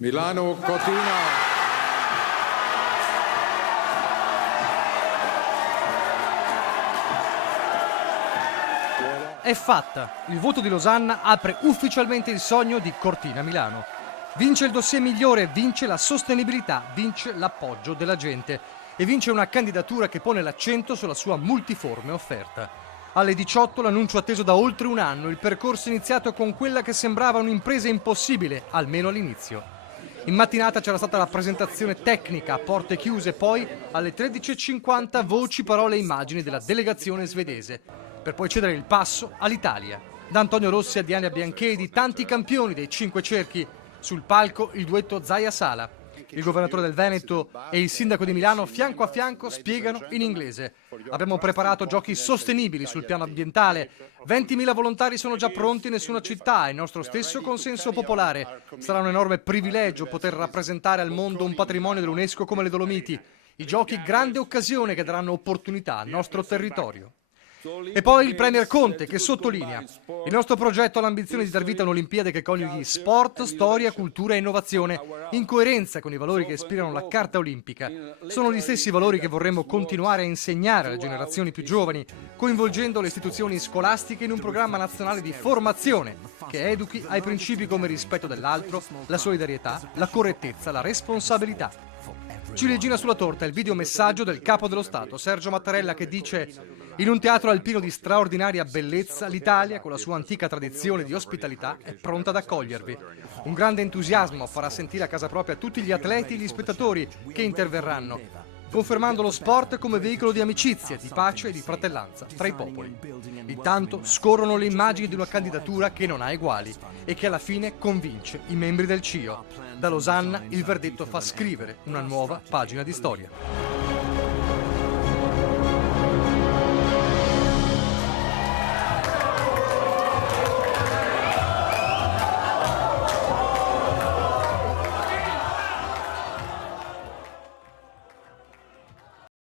Milano Cortina. È fatta. Il voto di Losanna apre ufficialmente il sogno di Cortina Milano. Vince il dossier migliore, vince la sostenibilità, vince l'appoggio della gente e vince una candidatura che pone l'accento sulla sua multiforme offerta. Alle 18 l'annuncio atteso da oltre un anno, il percorso iniziato con quella che sembrava un'impresa impossibile, almeno all'inizio. In mattinata c'era stata la presentazione tecnica a porte chiuse, poi alle 13.50 voci, parole e immagini della delegazione svedese, per poi cedere il passo all'Italia. Da Antonio Rossi a Diana Bianchedi, tanti campioni dei cinque cerchi. Sul palco il duetto Zaia Sala. Il governatore del Veneto e il sindaco di Milano fianco a fianco spiegano in inglese. Abbiamo preparato giochi sostenibili sul piano ambientale. 20.000 volontari sono già pronti in nessuna città e il nostro stesso consenso popolare. Sarà un enorme privilegio poter rappresentare al mondo un patrimonio dell'UNESCO come le Dolomiti. I giochi grande occasione che daranno opportunità al nostro territorio. E poi il Premier Conte che sottolinea: il nostro progetto ha l'ambizione di dar vita a un'Olimpiade che coniughi sport, storia, cultura e innovazione, in coerenza con i valori che ispirano la Carta Olimpica. Sono gli stessi valori che vorremmo continuare a insegnare alle generazioni più giovani, coinvolgendo le istituzioni scolastiche in un programma nazionale di formazione che educhi ai principi come il rispetto dell'altro, la solidarietà, la correttezza, la responsabilità. Ciliegina sulla torta il videomessaggio del Capo dello Stato, Sergio Mattarella, che dice: in un teatro alpino di straordinaria bellezza, l'Italia, con la sua antica tradizione di ospitalità, è pronta ad accogliervi. Un grande entusiasmo farà sentire a casa propria tutti gli atleti e gli spettatori che interverranno, confermando lo sport come veicolo di amicizia, di pace e di fratellanza tra i popoli. Intanto scorrono le immagini di una candidatura che non ha eguali e che alla fine convince i membri del CIO. Da Losanna il verdetto fa scrivere una nuova pagina di storia.